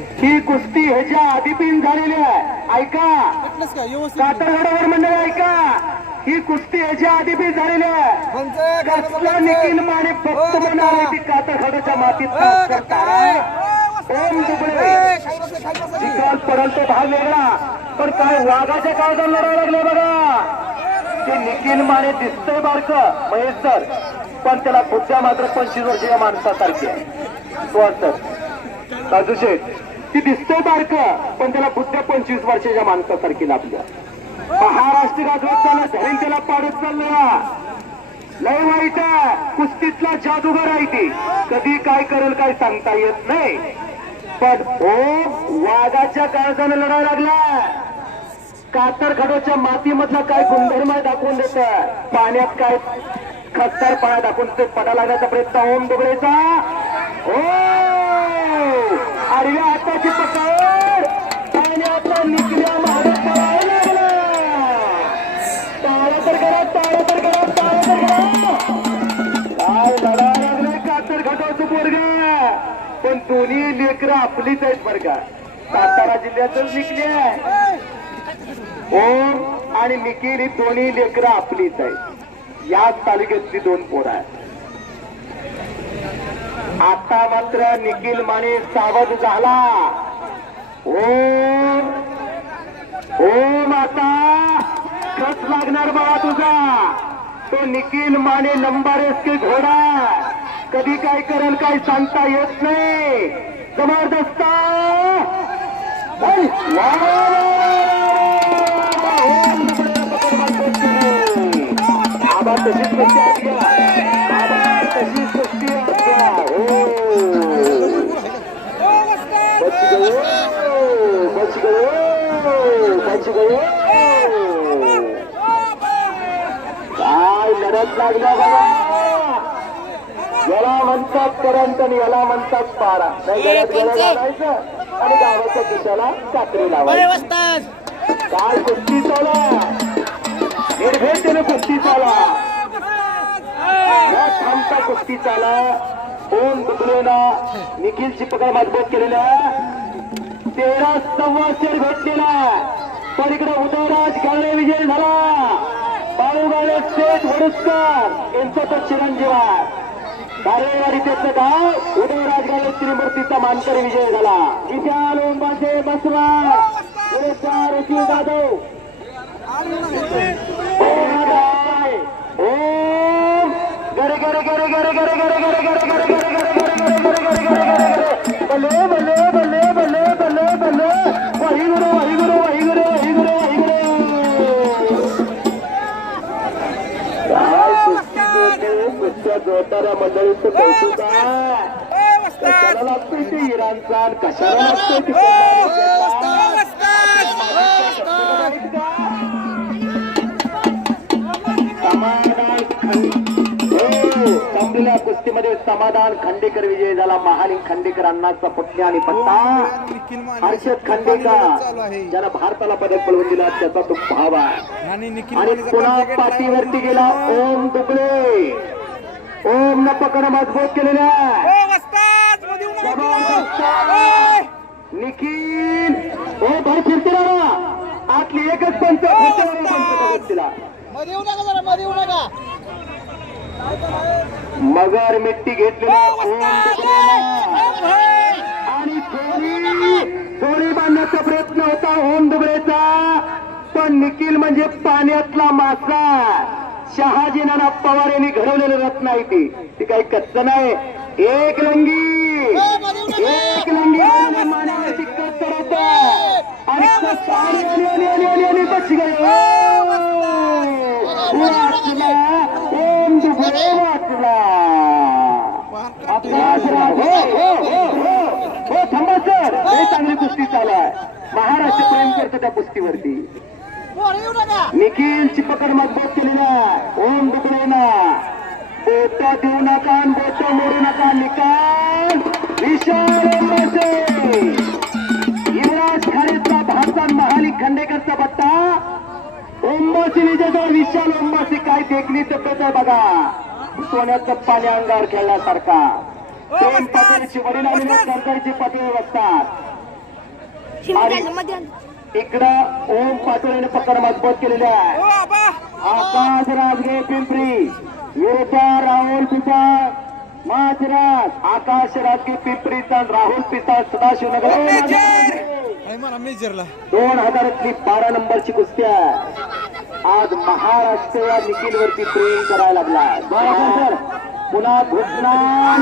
ही कुस्ती ह्याच्या आधी पिन झालेली आहे. ऐका. का? कातरगडावर मंडळी ऐका. ही कुस्ती ह्याच्या आधी पिन झालेली आहे. कसला निखिल माने फक्त म्हणणार आहे ती कातरगडाच्या मातीत निकाल पडल तो भाग वेगळा. पण काय वाघाच्या काळजात लढायला लागले बघा. ते निखिल माने दिसतंय बारक महेश सर पण त्याला बुद्ध्या मात्र पंचवीस वर्षीय माणसासारखी आहे. तो असं राजू शेठ. ती दिसतंय बारक पण त्याला बुद्ध पंचवीस वर्षाच्या माणसासारखी लाभल्या महाराष्ट्र गाजवत चालला धरण त्याला पाडत चालला लय वाईट कुस्तीतला जादूगर आहे ती. कधी काय करेल काय सांगता येत नाही. पण ओ वाघाच्या काळजाने लढायला लागला. कातर खडोच्या मातीमधला काय गुणधर्म दाखवून देत पाण्यात काय खस्तर पाण्यात दाखवून ते पडा लागण्याचा प्रयत्न. ओम दुबळेचा. ओ आडव्या हाताची पकड. पाण्यातला निकल्या मागे पळायला लागला. टाळा तर करा ताळा तर करा ताळा तर करा. काय लढा लागले कातर घटवतो पोरग. पण दोन्ही लेकरं आपलीच आहेत बरं का. सातारा जिल्ह्यातच निकली आहे हो, ओम आणि निखिल ही दोन्ही लेकरं आपलीच आहेत. याच तालुक्यातली दोन पोरं आहेत. आता मात्र निखिल माने सावध झाला ओम ओम आता कस लागणार बाबा तुझा तो निखिल माने लंबारेस के घोडा कधी काय करेल काय सांगता येत नाही जबरदस्त ओय, वा, काय लढत लागला बाबा याला म्हणतात करंट आणि याला म्हणतात पारा. नाही घालायचं आणि गावाच्या दिशाला कात्री लावायची. काय कुस्ती चाला निर्भेदने कुस्ती चाला न थांबता कुस्ती चाला ओम दुबलेना निखिलची पकड मजबूत केलेल्या तेरा संवत्सर भेटलेला तर इकडे उदयराज गाळे विजय झाला. बाळूगाळे शेठ वडुस्कर यांचा तो चिरंजीव आहे. त्याचं गाव उदयराज गाळे त्रिमूर्तीचा मानकरी विजय झाला. विशाल ओंबाचे बसवा पुरस्कार उशील जाधव. ओम गरे गरे गरे गरे गरे गरे. जोडणाऱ्या मंडळीचं कौतुक आहे. कशाला लागतोय ते इराणचा कशाला लागतोय कुस्तीमध्ये समाधान खांडेकर विजय झाला. महालिंग खांडेकर अण्णाचा पुतण्या आणि पत्ता. हर्षद खांडेकर. ज्याला भारताला पदक पळवून दिला त्याचा तो भाव आहे. आणि पुन्हा पाठीवरती गेला ओम दुबळे. त्यांना पकड मजबूत केलेला निखिल! हो भाई फिरते ना आतली एकच पंच मगर मिट्टी घेतली हो, हो, हो. आणि चोरी बांधण्याचा प्रयत्न होता ओम दुबळेचा. पण निखिल म्हणजे पाण्यातला मासा. शहाजी नाना पवार यांनी घडवलेलं रत्न आहे ती. ती काही कच्च नाही. एक एक. आणि वाचला ओम दुबळे वाचला आपला हो हो हो हो. हो थांबा सर. हे चांगली कुस्ती चालू आहे. महाराष्ट्र प्रेम करतो त्या कुस्तीवरती. निखिलची निखिल चिपकर मजबूत केलेला ओम दुकडे ना. बोटा देऊ नका बोटा मोडू नका निकाल. विशाल युवराज खरेचा भारतात महाली खंडेकरचा पत्ता ओंबासी विजेता विशाल ओंबासी काय देखणी तब्येत आहे बघा. सोन्याचं पाणी अंगावर खेळण्यासारखा. दोन पाटीलची वडील आणि सरकारची पाटील बसतात इकडं ओम पाटोळेने पकड मजबूत केलेली आहे. आकाश राजगे पिंपरी. विरुद्ध राहुल पिसाळ माचराज आकाश राजगे पिंपरीचा राहुल पिसाळ सदाशिवनगर. दोन हजार- मेजरला. दोन हजारातली बारा नंबरची कुस्ती आहे. आज महाराष्ट्र या निखिलवरती प्रेम करायला लागला. पुन्हा घुसणार